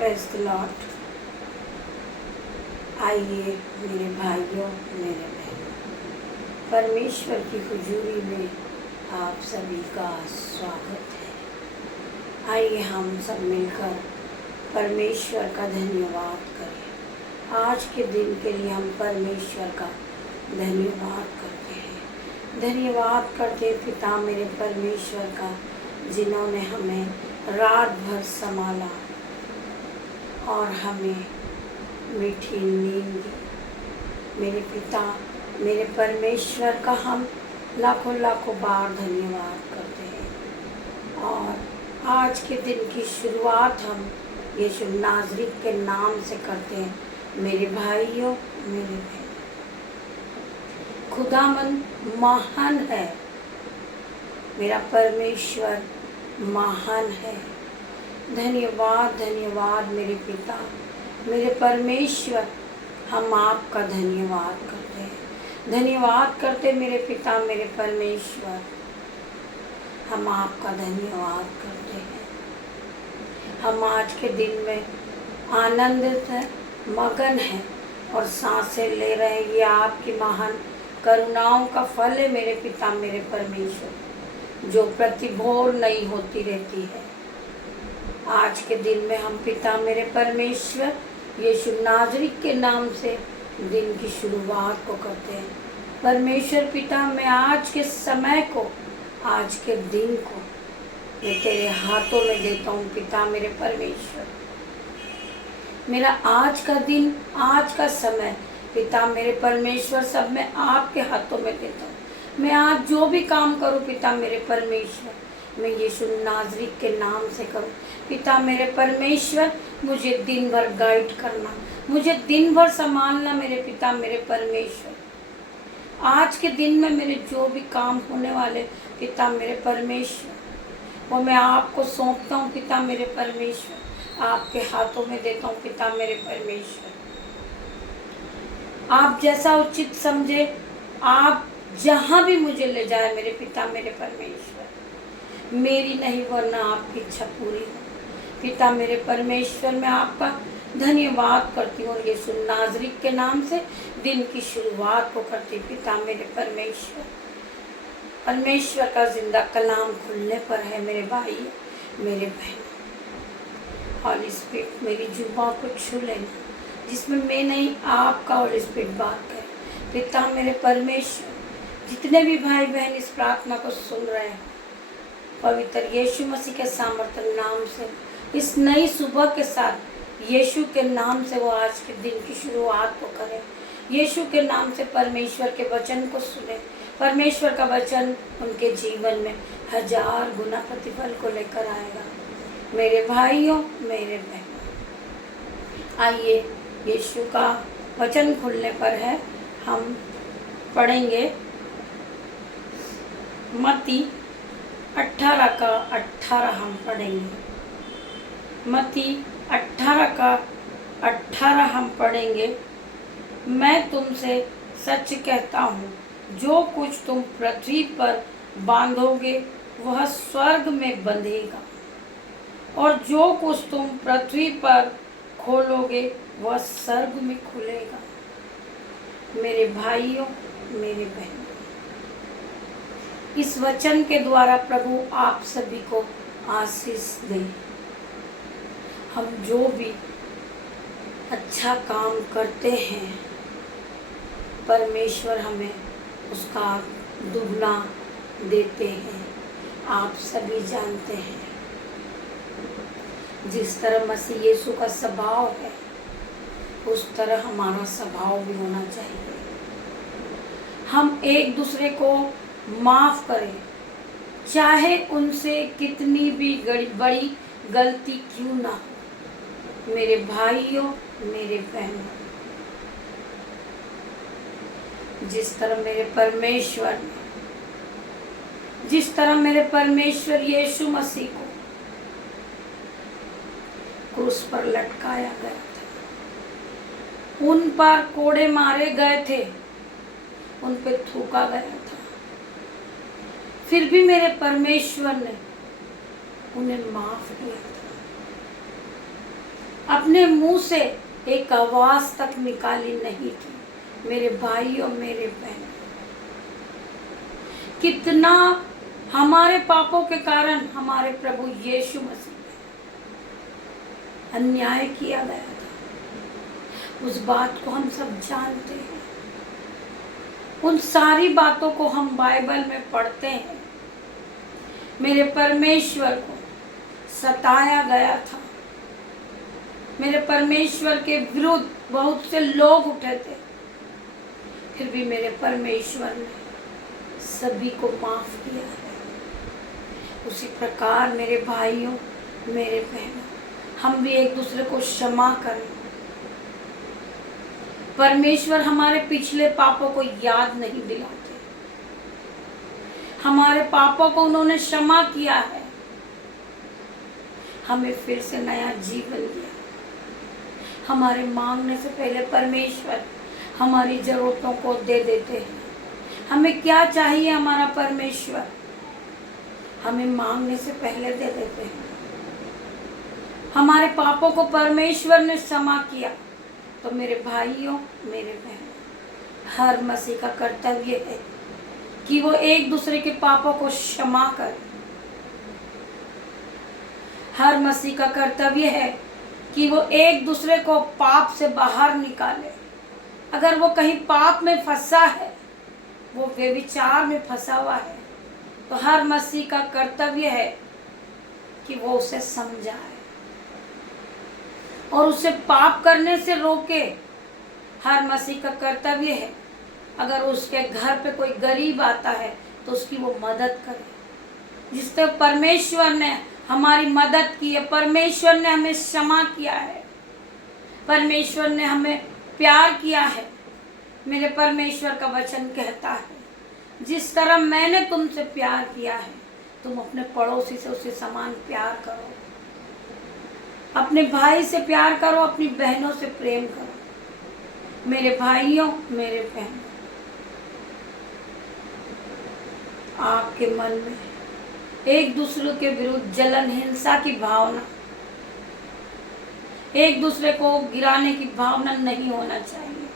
Praise the Lord. आइए मेरे भाइयों, मेरे बहनों, परमेश्वर की हुजूरी में आप सभी का स्वागत है। आइए हम सब मिलकर परमेश्वर का धन्यवाद करें। आज के दिन के लिए हम परमेश्वर का धन्यवाद करते हैं। धन्यवाद करते पिता मेरे परमेश्वर का, जिन्होंने हमें रात भर संभाला और हमें मीठी नींद दी। मेरे पिता मेरे परमेश्वर का हम लाखों लाखों बार धन्यवाद करते हैं। और आज के दिन की शुरुआत हम यीशु नाज़री के नाम से करते हैं। मेरे भाइयों, मेरे बहनों, खुदावंद महान है, मेरा परमेश्वर महान है। धन्यवाद धन्यवाद मेरे पिता, मेरे परमेश्वर, हम आपका धन्यवाद करते हैं। धन्यवाद करते मेरे पिता, मेरे परमेश्वर, हम आपका धन्यवाद करते हैं। हम आज के दिन में आनंदित हैं, मगन हैं और सांसें ले रहे हैं। ये आपकी महान करुणाओं का फल है मेरे पिता, मेरे परमेश्वर, जो प्रतिभोर नहीं होती रहती है। आज के दिन में हम पिता मेरे परमेश्वर यीशु नाज़री के नाम से दिन की शुरुआत को करते हैं। परमेश्वर पिता, मैं आज के समय को, आज के दिन को मैं तेरे हाथों में देता हूँ। पिता मेरे परमेश्वर, मेरा आज का दिन, आज का समय पिता मेरे परमेश्वर, सब मैं आपके हाथों में देता हूँ। मैं आज जो भी काम करूँ पिता मेरे परमेश्वर, मैं यीशु नाज़री के नाम से करूँ। पिता मेरे परमेश्वर, मुझे दिन भर गाइड करना, मुझे दिन भर संभालना मेरे पिता मेरे परमेश्वर। आज के दिन में मेरे जो भी काम होने वाले पिता मेरे परमेश्वर, वो मैं आपको सौंपता हूँ। पिता मेरे परमेश्वर, आपके हाथों में देता हूँ। पिता मेरे परमेश्वर, आप जैसा उचित समझे, आप जहाँ भी मुझे ले जाए मेरे पिता मेरे परमेश्वर, मेरी नहीं वरना आपकी इच्छा पूरी हो। पिता मेरे परमेश्वर, मैं आपका धन्यवाद करती हूँ और यीशु नाज़री के नाम से दिन की शुरुआत को करती। पिता मेरे परमेश्वर, परमेश्वर का जिंदा कलाम खुलने पर है मेरे भाई, मेरे बहन। हॉली स्पिरिट मेरी जुबान को छू लेना, जिसमें मैं नहीं, आपका हॉली स्पिरिट बात करे। पिता मेरे परमेश्वर, जितने भी भाई बहन इस प्रार्थना को सुन रहे हैं, पवित्र यीशु मसीह के सामर्थ्य नाम से, इस नई सुबह के साथ यीशु के नाम से वो आज के दिन की शुरुआत को करें। यीशु के नाम से परमेश्वर के वचन को सुने। परमेश्वर का वचन उनके जीवन में 1000 गुना प्रतिफल को लेकर आएगा। मेरे भाइयों, मेरे बहनों, आइए यीशु का वचन खुलने पर है। हम पढ़ेंगे मत्ती 18 का 18 हम पढ़ेंगे। मत्ती 18 का 18 हम पढ़ेंगे। मैं तुमसे सच कहता हूँ, जो कुछ तुम पृथ्वी पर बांधोगे वह स्वर्ग में बंधेगा, और जो कुछ तुम पृथ्वी पर खोलोगे वह स्वर्ग में खुलेगा। मेरे भाइयों, मेरे बहनों, इस वचन के द्वारा प्रभु आप सभी को आशीष दे। हम जो भी अच्छा काम करते हैं, परमेश्वर हमें उसका दुगना देते हैं। आप सभी जानते हैं, जिस तरह मसीह यीशु का स्वभाव है, उस तरह हमारा स्वभाव भी होना चाहिए। हम एक दूसरे को माफ़ करें, चाहे उनसे कितनी भी बड़ी गलती क्यों ना हो। मेरे भाइयों, मेरे बहनों, जिस तरह मेरे परमेश्वर यीशु मसीह को क्रूस पर लटकाया गया था, उन पर कोड़े मारे गए थे, उन पे थूका गया था, फिर भी मेरे परमेश्वर ने उन्हें माफ किया था। अपने मुंह से एक आवाज तक निकाली नहीं थी। मेरे भाइयों, मेरे बहनों, कितना हमारे पापों के कारण हमारे प्रभु यीशु मसीह अन्याय किया गया था। उस बात को हम सब जानते हैं। उन सारी बातों को हम बाइबल में पढ़ते हैं। मेरे परमेश्वर को सताया गया था। मेरे परमेश्वर के विरुद्ध बहुत से लोग उठे थे, फिर भी मेरे परमेश्वर ने सभी को माफ किया है। उसी प्रकार मेरे भाइयों, मेरे बहनों, हम भी एक दूसरे को क्षमा करें। परमेश्वर हमारे पिछले पापों को याद नहीं दिलाते। हमारे पापों को उन्होंने क्षमा किया है, हमें फिर से नया जीवन दिया। हमारे मांगने से पहले परमेश्वर हमारी जरूरतों को दे देते हैं। हमें क्या चाहिए, हमारा परमेश्वर हमें मांगने से पहले दे देते हैं। हमारे पापों को परमेश्वर ने क्षमा किया। तो मेरे भाइयों, मेरे बहनों, हर मसीह का कर्तव्य है कि वो एक दूसरे के पापों को क्षमा करे। हर मसीह का कर्तव्य है कि वो एक दूसरे को पाप से बाहर निकाले। अगर वो कहीं पाप में फंसा है, वो व्यभिचार में फंसा हुआ है, तो हर मसीह का कर्तव्य है कि वो उसे समझाए और उसे पाप करने से रोके। हर मसीह का कर्तव्य है, अगर उसके घर पे कोई गरीब आता है तो उसकी वो मदद करे। जिससे परमेश्वर ने हमारी मदद की है, परमेश्वर ने हमें क्षमा किया है, परमेश्वर ने हमें प्यार किया है। मेरे परमेश्वर का वचन कहता है, जिस तरह मैंने तुमसे प्यार किया है, तुम अपने पड़ोसी से उसे समान प्यार करो। अपने भाई से प्यार करो, अपनी बहनों से प्रेम करो। मेरे भाइयों, मेरे बहनों, आपके मन में एक दूसरे के विरुद्ध जलन, हिंसा की भावना, एक दूसरे को गिराने की भावना नहीं होना चाहिए,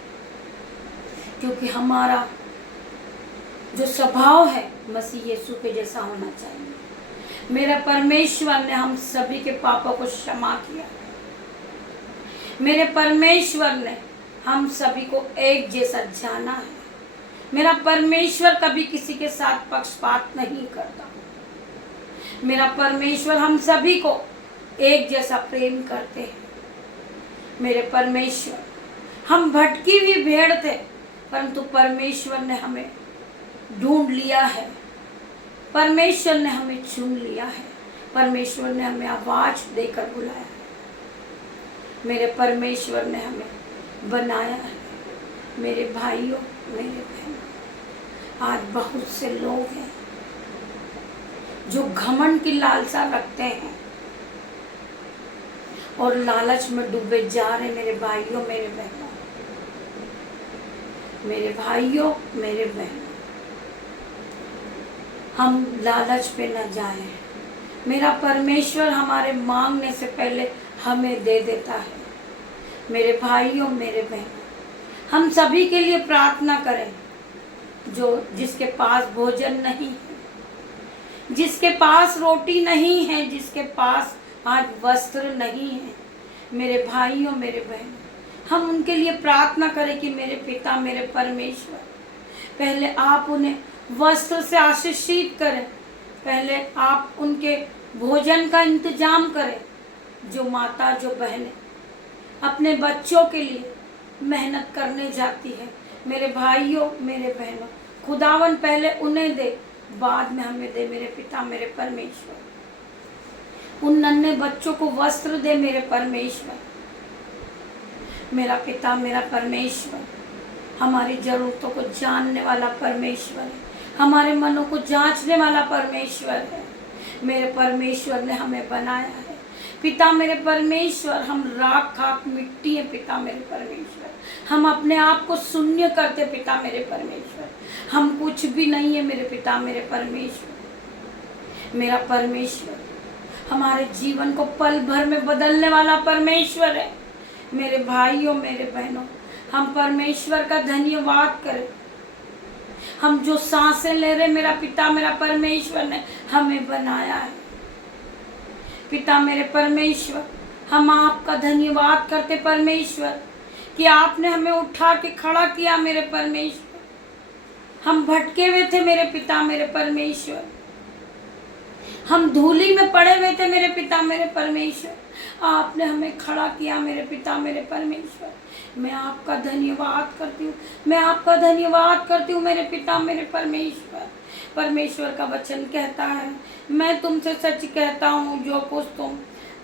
क्योंकि हमारा जो स्वभाव है मसीह यीशु के जैसा होना चाहिए। मेरा परमेश्वर ने हम सभी के पापों को क्षमा किया। मेरे परमेश्वर ने हम सभी को एक जैसा जाना है। मेरा परमेश्वर कभी किसी के साथ पक्षपात नहीं करता। मेरा परमेश्वर हम सभी को एक जैसा प्रेम करते हैं। मेरे परमेश्वर, हम भटकी हुई भेड़ थे, परंतु परमेश्वर ने हमें ढूंढ लिया है। परमेश्वर ने हमें चुन लिया है। परमेश्वर ने हमें आवाज देकर बुलाया है। मेरे परमेश्वर ने हमें बनाया है। मेरे भाइयों, मेरे बहनों, आज बहुत से लोग हैं जो घमंड की लालसा रखते हैं और लालच में डूबे जा रहे। मेरे भाइयों, मेरे बहनों, मेरे भाइयों, मेरे बहनों, हम लालच पे न जाएं। मेरा परमेश्वर हमारे मांगने से पहले हमें दे देता है। मेरे भाइयों, मेरे बहनों, हम सभी के लिए प्रार्थना करें। जिसके पास भोजन नहीं है, जिसके पास रोटी नहीं है, जिसके पास आज वस्त्र नहीं है, मेरे भाइयों, मेरे बहनों, हम उनके लिए प्रार्थना करें कि मेरे पिता, मेरे परमेश्वर, पहले आप उन्हें वस्त्र से आशीषित करें। पहले आप उनके भोजन का इंतजाम करें। जो माता, जो बहनें अपने बच्चों के लिए मेहनत करने जाती है, मेरे भाइयों, मेरे बहनों, खुदावन पहले उन्हें दे, बाद में हमें दे। मेरे पिता, मेरे परमेश्वर, उन नन्हे बच्चों को वस्त्र दे। मेरे परमेश्वर, मेरा पिता, मेरा परमेश्वर, हमारी जरूरतों को जानने वाला परमेश्वर है। हमारे मनों को जांचने वाला परमेश्वर है। मेरे परमेश्वर ने हमें बनाया है। पिता मेरे परमेश्वर, हम राख खाक मिट्टी है। पिता मेरे परमेश्वर, हम अपने आप को शून्य करते। पिता मेरे परमेश्वर, हम कुछ भी नहीं है। मेरे पिता, मेरे परमेश्वर, मेरा परमेश्वर, हमारे जीवन को पल भर में बदलने वाला परमेश्वर है। मेरे भाइयों, मेरे बहनों, हम परमेश्वर का धन्यवाद करें। हम जो सांसें ले रहे, मेरा पिता, मेरा परमेश्वर ने हमें बनाया है। पिता मेरे परमेश्वर, हम आपका धन्यवाद करते परमेश्वर कि आपने हमें उठा के खड़ा किया। मेरे परमेश्वर, हम भटके हुए थे मेरे पिता, मेरे परमेश्वर, हम धूली में पड़े हुए थे मेरे पिता, मेरे परमेश्वर, आपने हमें खड़ा किया मेरे पिता, मेरे परमेश्वर। मैं आपका धन्यवाद करती हूँ, मैं आपका धन्यवाद करती हूँ मेरे पिता, मेरे परमेश्वर। परमेश्वर का वचन कहता है, मैं तुमसे सच कहता हूँ, जो कुछ तुम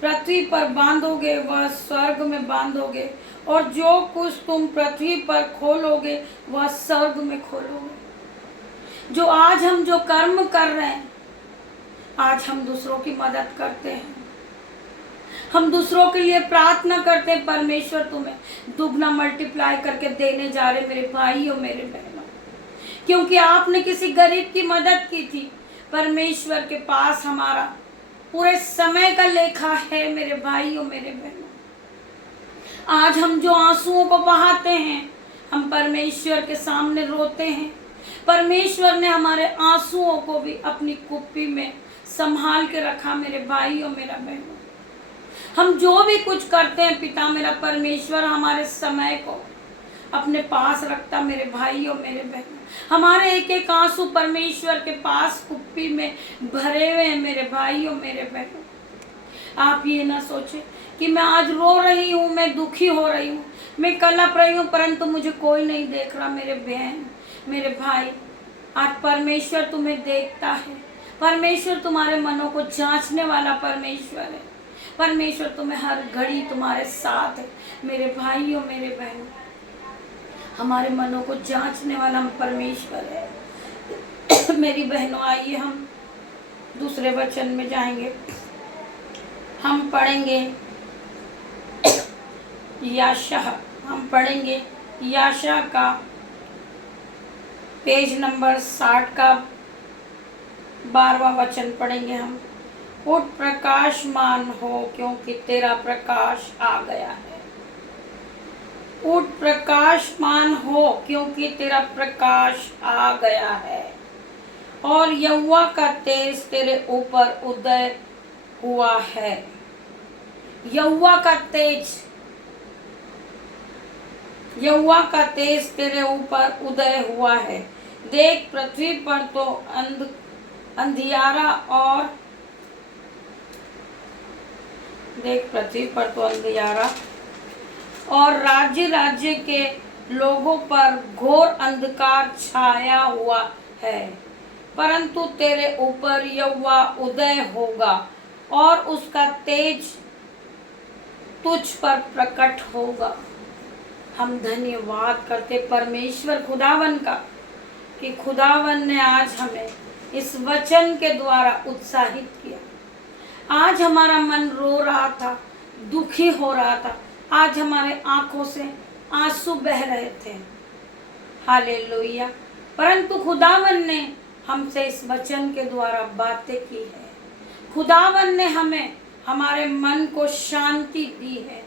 पृथ्वी पर बांधोगे वह स्वर्ग में बांधोगे, और जो कुछ तुम पृथ्वी पर खोलोगे वह स्वर्ग में खोलोगे। जो आज हम जो कर्म कर रहे हैं, आज हम दूसरों की मदद करते हैं, हम दूसरों के लिए प्रार्थना करते हैं, परमेश्वर तुम्हें दुगना मल्टीप्लाई करके देने जा रहे मेरे भाइयों, मेरे बहनों, क्योंकि आपने किसी गरीब की मदद की थी। परमेश्वर के पास हमारा पूरे समय का लेखा है मेरे भाइयों, मेरे बहनों। आज हम जो आंसुओं को बहाते हैं, हम परमेश्वर के सामने रोते हैं। परमेश्वर ने हमारे आंसुओं को भी अपनी कुप्पी में संभाल के रखा मेरे भाइयों, मेरा बहनों। हम जो भी कुछ करते हैं, पिता मेरा परमेश्वर हमारे समय को अपने पास रखता मेरे भाइयों, मेरे बहनों। हमारे एक एक आंसू परमेश्वर के पास कुप्पी में भरे हुए हैं मेरे भाइयों, मेरे बहनों। आप ये ना सोचें कि मैं आज रो रही हूँ, मैं दुखी हो रही हूँ, मैं कलप रही हूँ, परंतु मुझे कोई नहीं देख रहा। मेरे बहन, मेरे भाई, आज परमेश्वर तुम्हें देखता है। परमेश्वर तुम्हारे मनों को जांचने वाला परमेश्वर है। परमेश्वर तुम्हें हर घड़ी तुम्हारे साथ है मेरे भाइयों, मेरे बहनों। हमारे मनों को जांचने वाला परमेश्वर है। मेरी बहनों, आइए हम दूसरे वचन में जाएंगे। हम पढ़ेंगे याशाह, हम पढ़ेंगे याशाह का पेज नंबर 60 का 12वां वचन पढ़ेंगे हम। उठ प्रकाशमान हो, क्योंकि तेरा प्रकाश आ गया है। उठ प्रकाशमान हो, क्योंकि तेरा प्रकाश आ गया है, और यहोवा का तेज तेरे ऊपर उदय हुआ है। यहोवा का तेज, यहोवा का तेज तेरे ऊपर उदय हुआ है। देख पृथ्वी पर तो अंधियारा और देख पृथ्वी पर तो अंधियारा और राज्य राज्य के लोगों पर घोर अंधकार छाया हुआ है, परंतु तेरे ऊपर यहोवा उदय होगा और उसका तेज तुझ पर प्रकट होगा। हम धन्यवाद करते परमेश्वर खुदावन का कि खुदावन ने आज हमें इस वचन के द्वारा उत्साहित किया। आज हमारा मन रो रहा था, दुखी हो रहा था, आज हमारे आंखों से आंसू बह रहे थे, हालेलुया, परंतु खुदावन ने हमसे इस वचन के द्वारा बातें की है। खुदावन ने हमें हमारे मन को शांति दी है।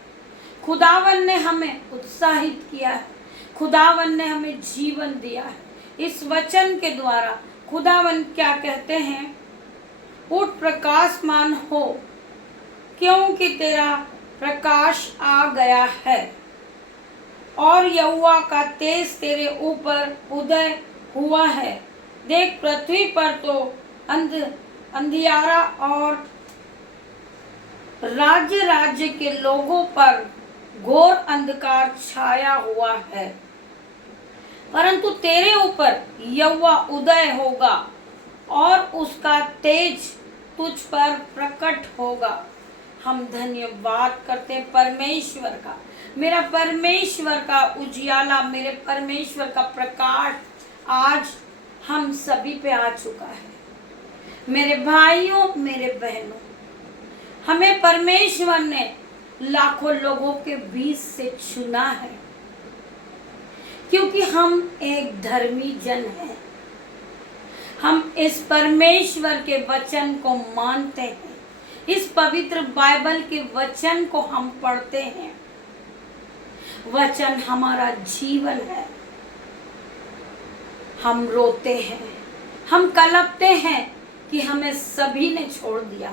खुदावन ने हमें उत्साहित किया है। खुदावन ने हमें जीवन दिया है। इस वचन के द्वारा खुदावन क्या कहते हैं? उठ प्रकाशमान हो, क्योंकि तेरा प्रकाश आ गया है, और यहोवा का तेज तेरे ऊपर उदय हुआ है। देख पृथ्वी पर तो अंधियारा और राज्य राज्य के लोगों पर घोर अंधकार छाया हुआ है, परंतु तेरे ऊपर यहोवा उदय होगा और उसका तेज तुझ पर प्रकट होगा। हम धन्यवाद करते हैं परमेश्वर का। मेरा परमेश्वर का उजियाला, मेरे परमेश्वर का प्रकाश आज हम सभी पे आ चुका है। मेरे भाइयों, मेरे बहनों, हमें परमेश्वर ने लाखों लोगों के बीच से चुना है, क्योंकि हम एक धर्मी जन हैं। हम इस परमेश्वर के वचन को मानते हैं, इस पवित्र बाइबल के वचन को हम पढ़ते हैं। वचन हमारा जीवन है। हम रोते हैं, हम कलपते हैं कि हमें सभी ने छोड़ दिया।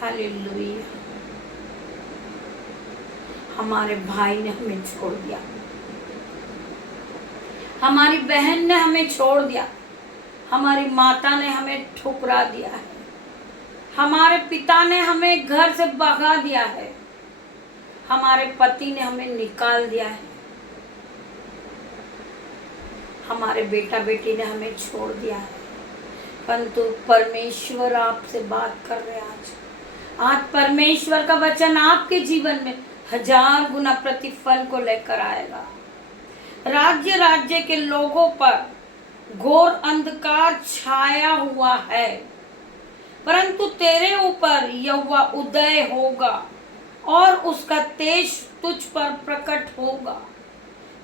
हालेलुया। हमारे भाई ने हमें छोड़ दिया, हमारी बहन ने हमें छोड़ दिया, हमारी माता ने हमें ठुकरा दिया है, हमारे पिता ने हमें घर से भगा दिया है, हमारे पति ने हमें निकाल दिया है, हमारे बेटा बेटी ने हमें छोड़ दिया है। परंतु परमेश्वर आपसे बात कर रहे हैं। आज परमेश्वर का वचन आपके जीवन में 1000 गुना प्रतिफल को लेकर आएगा। राज्य राज्य के लोगों पर घोर अंधकार छाया हुआ है, परंतु तेरे ऊपर यहोवा उदय होगा और उसका तेज तुझ पर प्रकट होगा।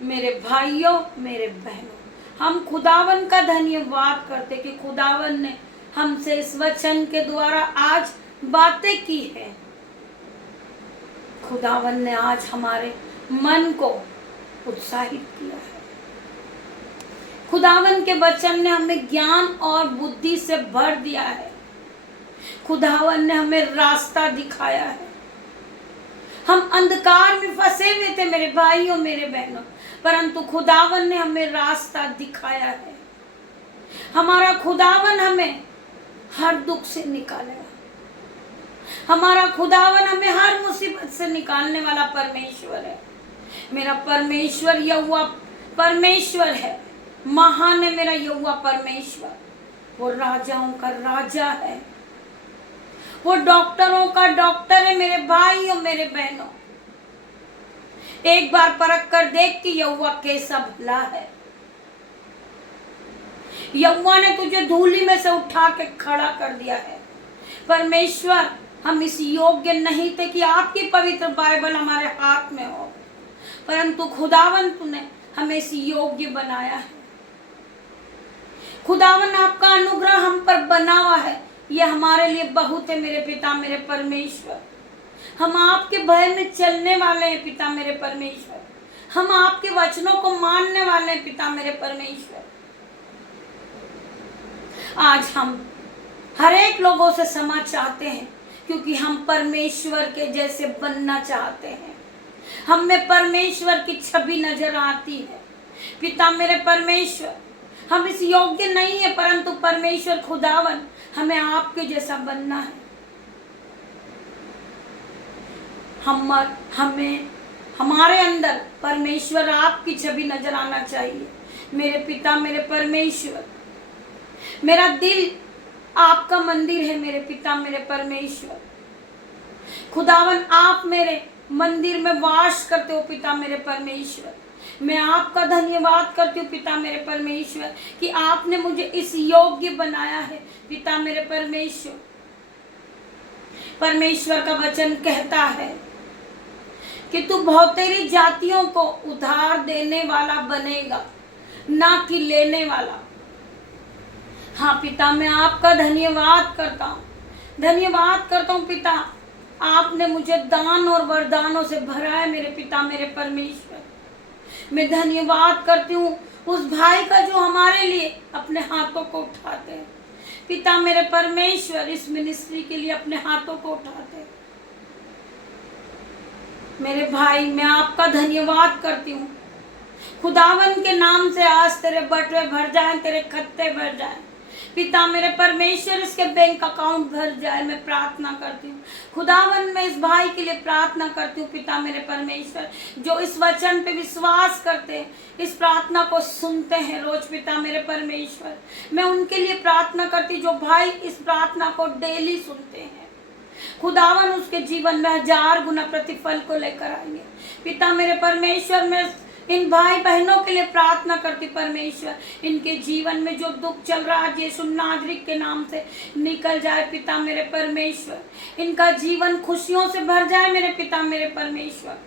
मेरे भाइयों, मेरे बहनों, हम खुदावन का धन्यवाद करते कि खुदावन ने हमसे इस वचन के द्वारा आज बातें की है। खुदावन ने आज हमारे मन को उत्साहित किया है। खुदावन के वचन ने हमें ज्ञान और बुद्धि से भर दिया है। खुदावन ने हमें रास्ता दिखाया है। हम अंधकार में फंसे हुए थे मेरे भाइयों, मेरे बहनों, परंतु खुदावन ने हमें रास्ता दिखाया है। हमारा खुदावन हमें हर दुख से निकालेगा। हमारा खुदावन हमें हर मुसीबत से निकालने वाला परमेश्वर है। मेरा परमेश्वर यहोवा परमेश्वर है। महान है मेरा यहोवा परमेश्वर। वो राजाओं का राजा है, वो डॉक्टरों का डॉक्टर है। मेरे भाइयों, मेरे बहनों, एक बार परख कर देख कि यहोवा कैसा भला है। यहोवा ने तुझे धूली में से उठा के खड़ा कर दिया है। परमेश्वर, हम इस योग्य नहीं थे कि आपकी पवित्र बाइबल हमारे हाथ में हो, परंतु खुदावन तूने हमें इस योग्य बनाया है। खुदावन, आपका अनुग्रह हम पर बना हुआ है, यह हमारे लिए बहुत है। मेरे पिता, मेरे परमेश्वर, हम आपके भय में चलने वाले हैं। पिता मेरे परमेश्वर, हम आपके वचनों को मानने वाले हैं। पिता मेरे परमेश्वर, आज हम हर एक लोगों से क्षमा चाहते हैं, क्योंकि हम परमेश्वर के जैसे बनना चाहते हैं। हम में परमेश्वर की छवि नजर आती है। पिता मेरे परमेश्वर, हम इस योग्य नहीं है, परंतु परमेश्वर खुदावन हमें आपके जैसा बनना है। हमें हमारे अंदर परमेश्वर आपकी छवि नजर आना चाहिए। मेरे पिता, मेरे परमेश्वर, मेरा दिल आपका मंदिर है। मेरे पिता, मेरे परमेश्वर, खुदावन आप मेरे मंदिर में वास करते हो। पिता मेरे परमेश्वर, मैं आपका धन्यवाद करती हूँ पिता मेरे परमेश्वर कि आपने मुझे इस योग्य बनाया है। पिता मेरे परमेश्वर, परमेश्वर का वचन कहता है कि तू बहुतेरी जातियों को उधार देने वाला बनेगा, ना कि लेने वाला। हाँ पिता, मैं आपका धन्यवाद करता हूँ, धन्यवाद करता हूँ पिता। आपने मुझे दान और वरदानों से भरा है। मेरे पिता मेरे परमेश्वर, मैं धन्यवाद करती हूँ उस भाई का जो हमारे लिए अपने हाथों को उठाते हैं। पिता मेरे परमेश्वर, इस मिनिस्ट्री के लिए अपने हाथों को उठाते हैं। मेरे भाई, मैं आपका धन्यवाद करती हूँ। खुदावन के नाम से आज तेरे बटुए भर जाएं, तेरे खत्ते भर जाएं। पिता मेरे परमेश्वर, इसके बैंक अकाउंट भर जाए, मैं प्रार्थना करती हूँ। खुदावन, मैं इस भाई के लिए प्रार्थना करती हूँ। पिता मेरे परमेश्वर, जो इस वचन पे विश्वास करते हैं, इस प्रार्थना को सुनते हैं रोज। पिता मेरे परमेश्वर, मैं उनके लिए प्रार्थना करती हूँ जो भाई इस प्रार्थना को डेली सुनते हैं। खुदावन, उसके जीवन में 1000 गुना प्रतिफल को लेकर आएंगे। पिता मेरे परमेश्वर, मैं इन भाई बहनों के लिए प्रार्थना करती परमेश्वर, इनके जीवन में जो दुख चल रहा है यीशु नाज़री के नाम से निकल जाए। पिता मेरे परमेश्वर, इनका जीवन खुशियों से भर जाए। मेरे पिता मेरे परमेश्वर,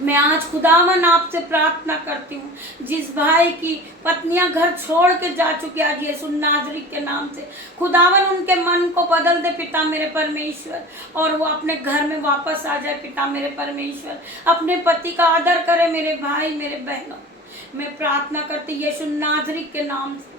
मैं आज खुदावन आपसे प्रार्थना करती हूँ, जिस भाई की पत्नियां घर छोड़ के जा चुकी आज यीशु नाज़री के नाम से, खुदावन उनके मन को बदल दे पिता मेरे परमेश्वर, और वो अपने घर में वापस आ जाए पिता मेरे परमेश्वर, अपने पति का आदर करे मेरे भाई मेरे बहनों। मैं प्रार्थना करती यीशु नाज़री के नाम से,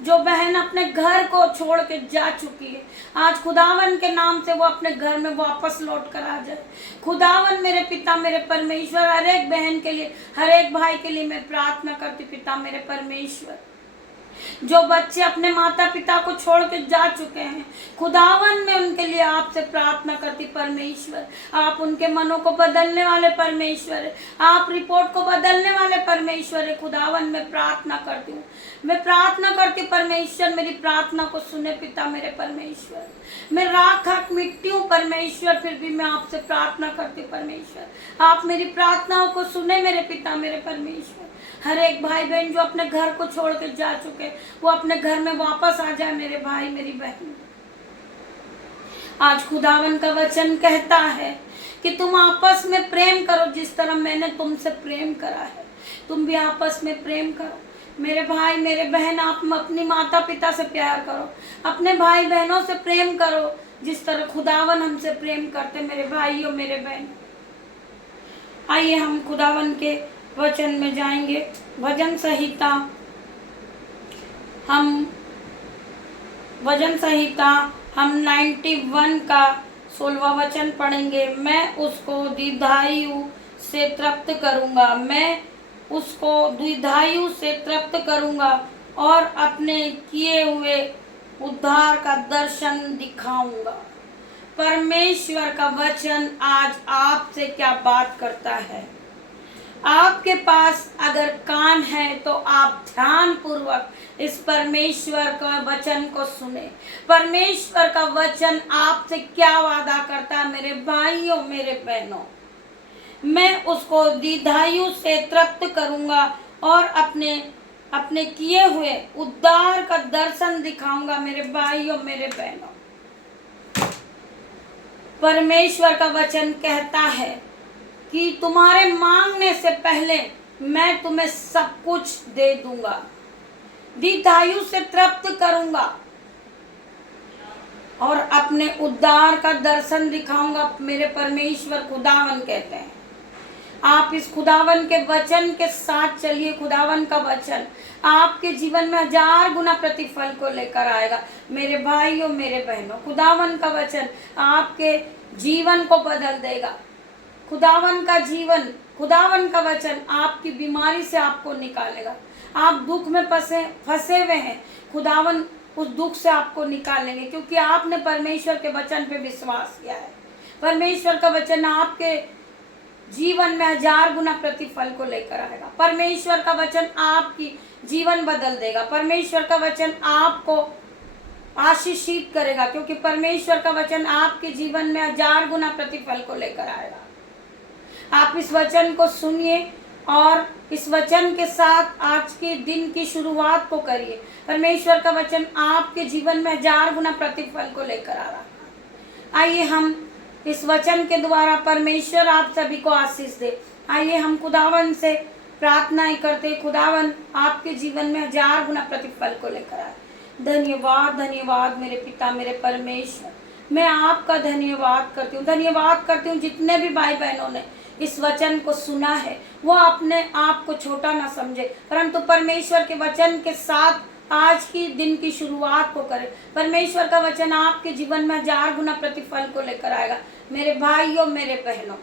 जो बहन अपने घर को छोड़ के जा चुकी है, आज खुदावन के नाम से वो अपने घर में वापस लौट कर आ जाए। खुदावन मेरे पिता मेरे परमेश्वर, हर एक बहन के लिए, हर एक भाई के लिए मैं प्रार्थना करती पिता मेरे परमेश्वर। जो बच्चे अपने माता पिता को छोड़ के जा चुके हैं, खुदावन में उनके लिए आपसे प्रार्थना करती परमेश्वर, आप उनके मनों को बदलने वाले परमेश्वर है, आप रिपोर्ट को बदलने वाले परमेश्वर है। खुदावन में प्रार्थना करती हूँ, मैं प्रार्थना करती परमेश्वर, मेरी प्रार्थना को सुने पिता मेरे परमेश्वर। मैं राख खाक मिट्टी हूँ परमेश्वर, फिर भी मैं आपसे प्रार्थना करती परमेश्वर, आप मेरी प्रार्थनाओं को सुने मेरे पिता मेरे परमेश्वर। हर एक भाई बहन जो अपने घर को छोड़ के जा चुके, वो अपने घर में वापस आ जाए मेरे भाई मेरी बहन। आज खुदावन का वचन कहता है कि तुम आपस में प्रेम करो, जिस तरह मैंने तुमसे प्रेम करा है, तुम भी आपस में प्रेम करो। मेरे भाई मेरे बहन, आप अपनी माता पिता से प्यार करो, अपने भाई बहनों से प्रेम करो, जिस तरह खुदावन हमसे प्रेम करते मेरे भाइयों मेरे बहनों। आइए हम खुदावन के वचन में जाएंगे। भजन संहिता, हम 91 का 16वां वचन पढ़ेंगे। मैं उसको दीर्घायु से तृप्त करूंगा, मैं उसको दीर्घायु से तृप्त करूंगा और अपने किए हुए उद्धार का दर्शन दिखाऊंगा। परमेश्वर का वचन आज आपसे क्या बात करता है? आपके पास अगर कान है तो आप ध्यान पूर्वक इस परमेश्वर का वचन को सुने। परमेश्वर का वचन आपसे क्या वादा करता है मेरे भाइयों मेरे बहनों? मैं उसको दीर्घायु से तृप्त करूंगा और अपने किए हुए उद्धार का दर्शन दिखाऊंगा मेरे भाइयों मेरे बहनों। परमेश्वर का वचन कहता है कि तुम्हारे मांगने से पहले मैं तुम्हें सब कुछ दे दूंगा, दीर्घायु से तृप्त करूंगा और अपने उद्धार का दर्शन दिखाऊंगा। मेरे परमेश्वर खुदावन कहते हैं। आप इस खुदावन के वचन के साथ चलिए। खुदावन का वचन आपके जीवन में 1000 गुना प्रतिफल को लेकर आएगा मेरे भाइयों मेरे बहनों। खुदावन का वचन आपके जीवन को बदल देगा। खुदावन खुदावन का वचन आपकी बीमारी से आपको निकालेगा। आप दुख में फंसे हुए हैं, खुदावन उस दुख से आपको निकालेंगे, क्योंकि आपने परमेश्वर के वचन पे विश्वास किया है। परमेश्वर का वचन आपके जीवन में 1000 गुना प्रतिफल को लेकर आएगा। परमेश्वर का वचन आपकी जीवन बदल देगा। परमेश्वर का वचन आपको आशीषित करेगा, क्योंकि परमेश्वर का वचन आपके जीवन में 1000 गुना प्रतिफल को लेकर आएगा। आप इस वचन को सुनिए और इस वचन के साथ आज के दिन की शुरुआत को करिए। परमेश्वर का वचन आपके जीवन में 1000 गुना प्रतिफल को लेकर आ रहा है। आइए हम इस वचन के द्वारा परमेश्वर आप सभी को आशीष दे। आइए हम खुदावन से प्रार्थना करते। खुदावन आपके जीवन में 1000 गुना प्रतिफल को लेकर आए। धन्यवाद धन्यवाद मेरे पिता मेरे परमेश्वर, मैं आपका धन्यवाद करती हूँ। धन्यवाद करती हूँ जितने भी भाई बहनों ने इस वचन को सुना है, वो अपने आप को छोटा ना समझे, परंतु परमेश्वर के वचन के साथ आज की दिन की शुरुआत को करें। परमेश्वर का वचन आपके जीवन में 1000 गुना प्रतिफल को लेकर आएगा। मेरे भाइयों मेरे बहनों,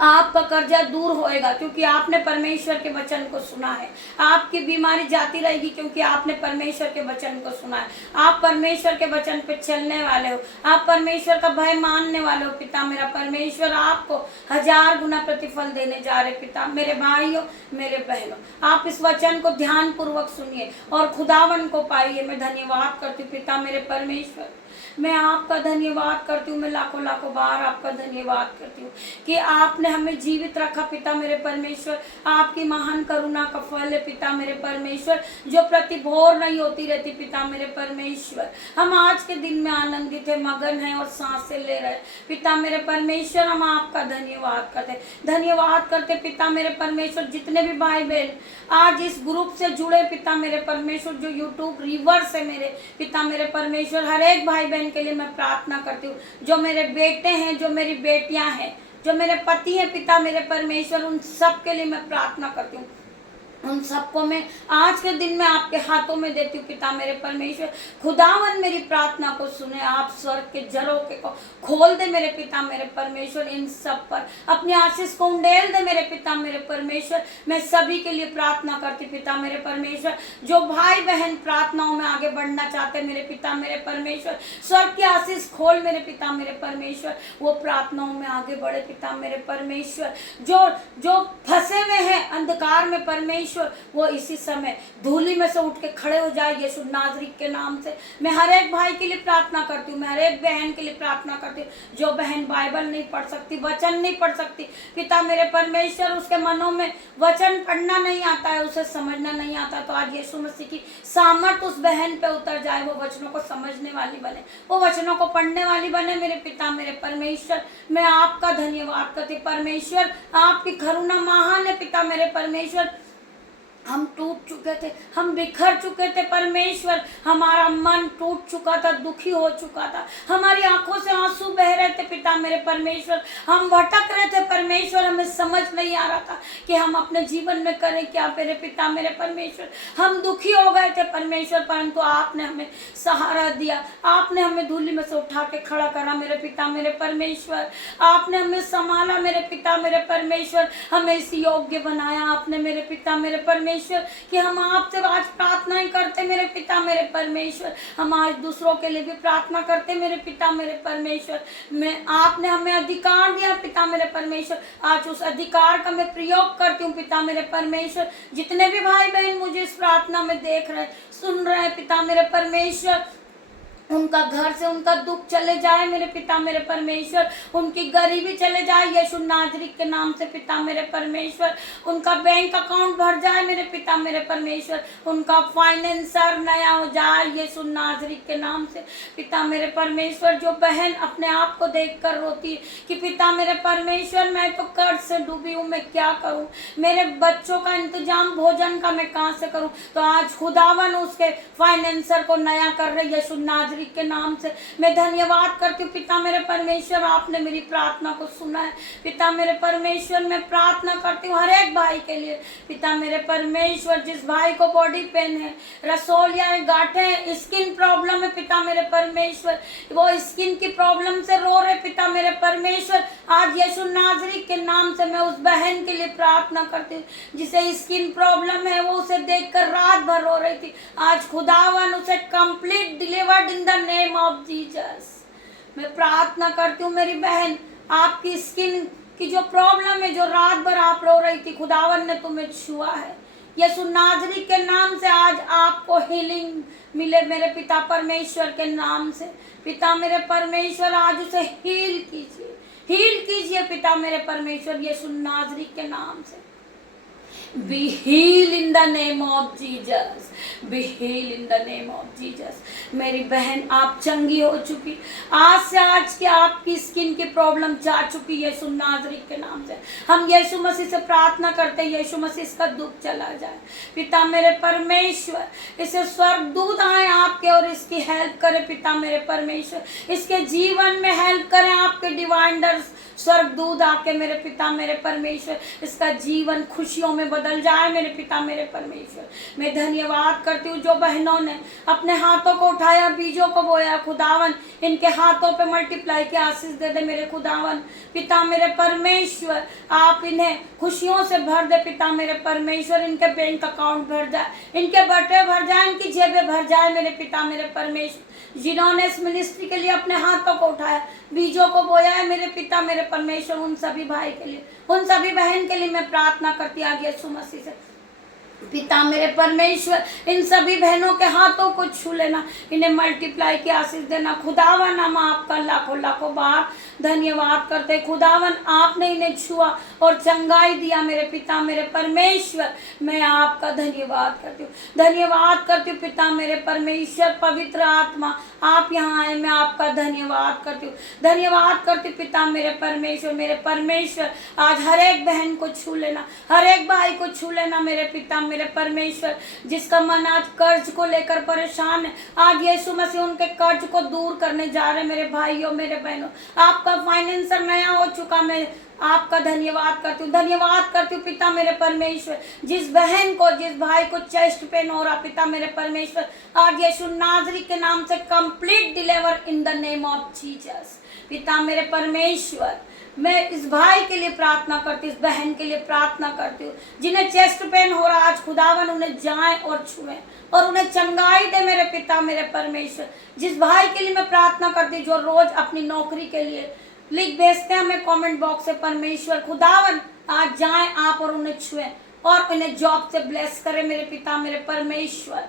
आपका कर्जा दूर होएगा, क्योंकि आपने परमेश्वर के वचन को सुना है। आपकी बीमारी जाती रहेगी, क्योंकि आपने परमेश्वर के वचन को सुना है। आप परमेश्वर के वचन पे चलने वाले हो, आप परमेश्वर का भय मानने वाले हो। पिता मेरा परमेश्वर आपको 1000 गुना प्रतिफल देने जा रहे। पिता मेरे भाइयों मेरे बहनों, आप इस वचन को ध्यान पूर्वक सुनिए और खुदावन को पाइए। मैं धन्यवाद करती हूँ पिता मेरे परमेश्वर। मैं आपका धन्यवाद करती हूँ, मैं लाखों लाखों बार आपका धन्यवाद करती हूँ कि आपने हमें जीवित रखा पिता मेरे परमेश्वर। आपकी महान करुणा का फल है पिता मेरे परमेश्वर, जो प्रतिभोर नहीं होती रहती पिता मेरे परमेश्वर। हम आज के दिन में आनंदित है, मगन है और सांसें ले रहे हैं पिता मेरे परमेश्वर। हम आपका धन्यवाद करते, धन्यवाद करते पिता मेरे परमेश्वर। जितने भी भाई बहन आज इस ग्रुप से जुड़े पिता मेरे परमेश्वर, जो यूट्यूब रिवर्स है मेरे पिता मेरे परमेश्वर, हर एक भाई बहन के लिए मैं प्रार्थना करती हूँ। जो मेरे बेटे हैं, जो मेरी बेटियां हैं, जो मेरे पति हैं पिता मेरे परमेश्वर, उन सब के लिए मैं प्रार्थना करती हूँ। उन सबको मैं आज के दिन में आपके हाथों में देती हूँ पिता मेरे परमेश्वर। खुदावन मेरी प्रार्थना को सुने, आप स्वर्ग के झरोखे को खोल दे मेरे पिता मेरे परमेश्वर। इन सब पर अपनी आशीष को उंडेल दे मेरे पिता मेरे परमेश्वर। मैं सभी के लिए प्रार्थना करती पिता मेरे परमेश्वर। जो भाई बहन प्रार्थनाओं में आगे बढ़ना चाहते मेरे पिता मेरे परमेश्वर, स्वर्ग की आशीष खोल मेरे पिता मेरे परमेश्वर। वो प्रार्थनाओं में आगे बढ़े पिता मेरे परमेश्वर। जो फंसे हुए हैं अंधकार में परमेश्वर, वो इसी समय धूली में से उठ के खड़े हो जाए यीशु नाज़री के नाम से। मैं हर एक भाई के लिए प्रार्थना करती हूँ, मैं हर एक बहन के लिए प्रार्थना करती हूँ। जो बहन बाइबल नहीं पढ़ सकती, वचन नहीं पढ़ सकती पिता मेरे परमेश्वर, उसके मनों में वचन पढ़ना नहीं आता है, उसे समझना नहीं आता, तो आज यीशु मसीह की सामर्थ उस बहन पे उतर जाए, वो वचनों को समझने वाली बने, वो वचनों को पढ़ने वाली बने मेरे पिता मेरे परमेश्वर। मैं आपका धन्यवाद करती परमेश्वर। आपकी करुणा महान है पिता मेरे परमेश्वर। हम टूट चुके थे, हम बिखर चुके थे परमेश्वर। हमारा मन टूट चुका था, दुखी हो चुका था, हमारी आंखों से आंसू बह रहे थे पिता मेरे परमेश्वर। हम भटक रहे थे परमेश्वर, हमें समझ नहीं आ रहा था कि हम अपने जीवन में करें क्या मेरे पिता मेरे परमेश्वर। हम दुखी हो गए थे परमेश्वर, परंतु आपने हमें सहारा दिया, आपने हमें धूली में से उठा के खड़ा करा मेरे पिता मेरे परमेश्वर। आपने हमें संभाला मेरे पिता मेरे परमेश्वर, हमें इस योग्य बनाया आपने मेरे पिता मेरे परमेश्वर कि हम आपसे आज प्रार्थनाएं करते मेरे पिता मेरे परमेश्वर। हम आज दूसरों के लिए भी प्रार्थना करते मेरे पिता मेरे परमेश्वर। मैं आपने हमें अधिकार दिया पिता मेरे परमेश्वर, आज उस अधिकार का मैं प्रयोग करती हूँ पिता मेरे परमेश्वर। जितने भी भाई बहन मुझे इस प्रार्थना में देख रहे सुन रहे हैं पिता मेरे परमेश्वर, उनका घर से उनका दुख चले जाए मेरे पिता मेरे परमेश्वर, उनकी गरीबी चले जाए यीशु नाज़री के नाम से पिता मेरे परमेश्वर। उनका बैंक अकाउंट भर जाए मेरे पिता मेरे परमेश्वर, उनका फाइनेंसर नया हो जाए यीशु नाज़री के नाम से पिता मेरे परमेश्वर। जो बहन अपने आप को देखकर रोती है कि पिता मेरे परमेश्वर मैं तो कर्ज से डूबी हूँ, मैं क्या करूँ, मेरे बच्चों का इंतजाम भोजन का मैं कहाँ से करूँ, तो आज खुदावन उसके फाइनेंसर को नया कर रहे यीशु नाज़री के नाम से। मैं धन्यवाद करती हूँ पिता मेरे परमेश्वर, आपने मेरी प्रार्थना को सुना है पिता मेरे परमेश्वर। मैं प्रार्थना करती हूँ हर एक भाई के लिए पिता मेरे परमेश्वर। जिस भाई को बॉडी पेन है, रसोलिया गांठें, स्किन प्रॉब्लम है पिता मेरे परमेश्वर, वो स्किन की प्रॉब्लम से रो रहे पिता मेरे परमेश्वर, आज यीशु नाज़री के नाम से मैं उस बहन के लिए प्रार्थना करती हूँ जिसे स्किन प्रॉब्लम है, वो उसे देखकर रात भर रो रही थी, आज खुदावन उसे complete delivered in the name of Jesus. मैं प्रार्थना करती हूँ मेरी बहन, आपकी स्किन की जो प्रॉब्लम है, जो रात भर आप रो रही थी, खुदावन ने तुम्हें छुआ है यीशु नाज़री के नाम से। आज आपको हीलिंग मिले मेरे पिता परमेश्वर के नाम से पिता मेरे परमेश्वर। आज उसे हील कीजिए, हील कीजिए पिता मेरे परमेश्वर यीशु नाज़री के नाम से। Be healed in the name of Jesus. Be healed in the name of Jesus. मेरी बहन आप चंगी हो चुकी, आज से आज की आपकी स्किन की प्रॉब्लम जा चुकी यीशु नाज़री के नाम से। हम यीशु मसीह से प्रार्थना करते हैं यीशु मसीह इसका दुख चला जाए पिता मेरे परमेश्वर। इसे स्वर्गदूत आए आपके और इसकी हेल्प करें पिता मेरे परमेश्वर, इसके जीवन में हेल्प करें आपके डिवाइनर्स स्वर्गदूत आके मेरे पिता मेरे परमेश्वर, इसका जीवन खुशियों में बदल जाए मेरे पिता मेरे परमेश्वर। मैं धन्यवाद करती हूँ जो बहनों ने अपने हाथों को उठाया, बीजों को बोया, खुदावन इनके हाथों पे मल्टीप्लाई की आशीष दे दे मेरे खुदावन पिता मेरे परमेश्वर। आप इन्हें खुशियों से भर दे पिता मेरे परमेश्वर, इनके बैंक अकाउंट भर जाए, इनके बटुए भर जाए, इनकी जेबें भर जाए मेरे पिता मेरे परमेश्वर। जिन्होंने इस मिनिस्ट्री के लिए अपने हाथों को उठाया, बीजों को बोया है मेरे पिता मेरे परमेश्वर, उन सभी भाई के लिए, उन सभी बहन के लिए मैं प्रार्थना करती आ यीशु मसीह से। पिता मेरे परमेश्वर, इन सभी बहनों के हाथों को छू लेना, इन्हें मल्टीप्लाई की आशीष देना। खुदावन हम आपका लाखों लाखों बार धन्यवाद करते। खुदावन आपने इन्हें छुआ और चंगाई दिया। मेरे पिता मेरे परमेश्वर, मैं आपका धन्यवाद करती हूँ, धन्यवाद करती हूँ पिता मेरे परमेश्वर। पवित्र आत्मा आप यहाँ आए, मैं आपका धन्यवाद करती हूँ, धन्यवाद करती हूँ पिता मेरे परमेश्वर। मेरे परमेश्वर आज हर एक बहन को छू लेना, हर एक भाई को छू लेना मेरे पिता मेरे परमेश्वर। जिसका मन आज कर्ज को लेकर परेशान है, आज यीशु मसीह उनके कर्ज को दूर करने जा रहे हैं। मेरे भाइयों मेरे बहनों, आपका फाइनेंसर नया हो चुका, मैं आपका धन्यवाद करती हूँ, धन्यवाद करती हूँ पिता मेरे परमेश्वर। जिस बहन को जिस भाई को चेस्ट पेन हो रहा पिता मेरे परमेश्वर, आज यीशु नाजरी के नाम से complete deliver in the name of Jesus. पिता मेरे परमेश्वर, मैं इस भाई के लिए प्रार्थना करती हूँ, इस बहन के लिए प्रार्थना करती हूँ जिन्हें चेस्ट पेन हो रहा, आज खुदावन उन्हें जाए और छुए और उन्हें चंगाई दे मेरे पिता मेरे परमेश्वर। जिस भाई के लिए मैं प्रार्थना करती हूँ जो रोज अपनी नौकरी के लिए लिख भेजते हैं हमें कमेंट बॉक्स से, परमेश्वर खुदावन आज जाएं आप और उन्हें छुए और उन्हें जॉब से ब्लेस करें मेरे पिता मेरे परमेश्वर।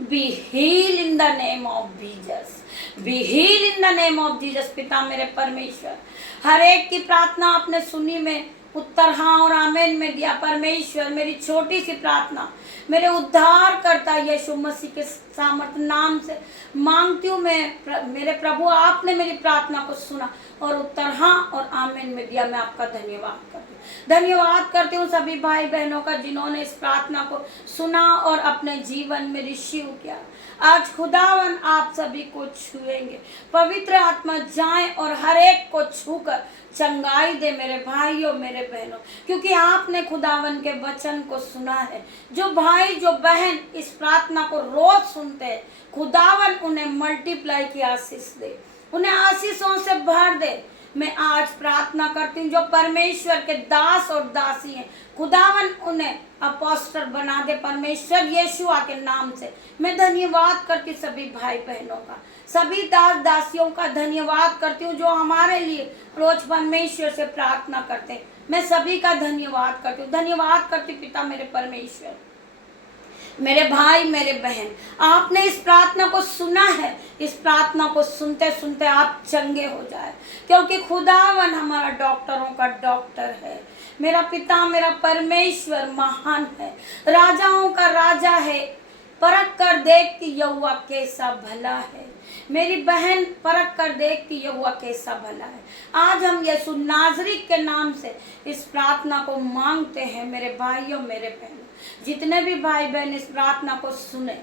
Be heal in the name of Jesus, be heal in the name of Jesus पिता मेरे परमेश्वर। हर एक की प्रार्थना आपने सुनी, में उत्तर हाँ और आमीन में दिया परमेश्वर। मेरी छोटी सी प्रार्थना मेरे उद्धार करता यीशु मसीह के सामर्थ्य नाम से मांगती हूँ मैं मेरे प्रभु, आपने मेरी प्रार्थना को सुना और उत्तर हाँ और आमीन में दिया। मैं आपका धन्यवाद करती हूँ, धन्यवाद करती हूँ सभी भाई बहनों का जिन्होंने इस प्रार्थना को सुना और अपने जीवन में रिसीव किया। आज खुदावन आप सभी को छुएंगे, पवित्र आत्मा जाए और हर एक को छूकर चंगाई दे मेरे भाइयों मेरे बहनों, क्योंकि आपने खुदावन के वचन को सुना है। जो भाई जो बहन इस प्रार्थना को रोज सुनते हैं, खुदावन उन्हें मल्टीप्लाई की आशीष दे, उन्हें आशीषों से भर दे। मैं आज प्रार्थना करती हूँ जो परमेश्वर के दास और दासी हैं, खुदावन उन्हें अपोस्टल बना दे परमेश्वर यीशुआ के नाम से। मैं धन्यवाद करती सभी भाई बहनों का, सभी दास दासियों का धन्यवाद करती हूँ जो हमारे लिए रोज परमेश्वर से प्रार्थना करते हैं। मैं सभी का धन्यवाद करती हूँ, धन्यवाद करती पिता मेरे परमेश्वर। मेरे भाई मेरे बहन, आपने इस प्रार्थना को सुना है, इस प्रार्थना को सुनते सुनते आप चंगे हो जाए, क्योंकि खुदावन हमारा डॉक्टरों का डॉक्टर है। मेरा पिता मेरा परमेश्वर महान है, राजाओं का राजा है। परख कर देख कि यहोवा कैसा भला है। मेरी बहन परख कर देख कि यहोवा कैसा भला है। आज हम यीशु नाजरी के नाम से इस प्रार्थना को मांगते हैं। मेरे भाइयों मेरे बहनों, जितने भी भाई बहन इस प्रार्थना को सुने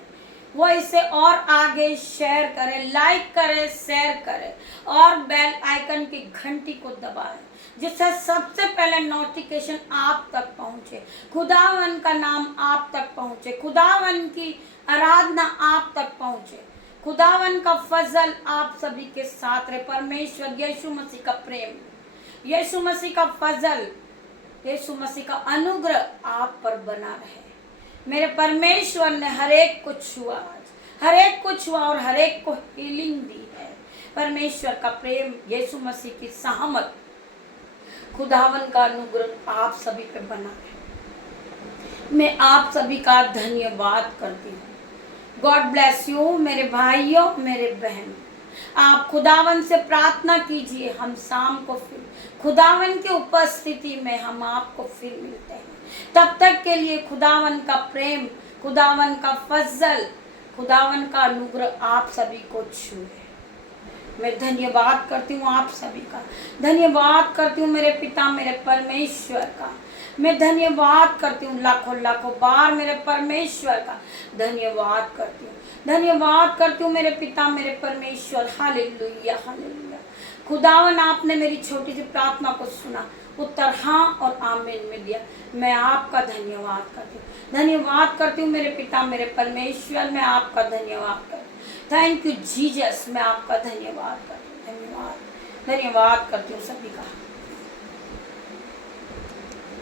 वो इसे और आगे शेयर करें, लाइक करें, शेयर करें और बेल आइकन की घंटी को दबाएं, जिससे सबसे पहले नोटिफिकेशन आप तक पहुंचे, खुदावन का नाम आप तक पहुंचे, खुदावन की आराधना आप तक पहुंचे, खुदावन का फजल आप सभी के साथ रहे। परमेश्वर यीशु मसीह का प्रेम, यीशु मसीह का फजल, यीशु मसीह का अनुग्रह आप पर बना रहे। मेरे परमेश्वर ने हर एक को छुआ, हर एक को छुआ और हर एक को हीलिंग दी है। परमेश्वर का प्रेम, यीशु मसीह की सहमत, खुदावन का अनुग्रह आप सभी पे बना है। मैं आप सभी का धन्यवाद करती हूँ। गॉड ब्लेस यू मेरे भाइयों मेरे बहनों। आप खुदावन से प्रार्थना कीजिए, हम शाम को फिर खुदावन की उपस्थिति में हम आपको फिर मिलते हैं। तब तक के लिए खुदावन का प्रेम, खुदावन का फजल, खुदावन का अनुग्रह आप सभी को छुए। मैं धन्यवाद करती हूँ आप सभी का, धन्यवाद करती हूँ मेरे पिता मेरे परमेश्वर का। मैं धन्यवाद करती हूँ लाखों लाखों बार मेरे परमेश्वर का धन्यवाद करती हूँ, धन्यवाद करती हूँ मेरे पिता मेरे परमेश्वर। Hallelujah hallelujah. खुदावन आपने मेरी छोटी सी प्रार्थना को सुना, उत्तर हाँ और आमीन में दिया। मैं आपका धन्यवाद करती हूँ, धन्यवाद करती हूँ मेरे पिता मेरे परमेश्वर। मैं आपका धन्यवाद करती हूँ। Thank you Jesus. मैं आपका धन्यवाद करती हूँ, धन्यवाद धन्यवाद करती हूँ सभी का।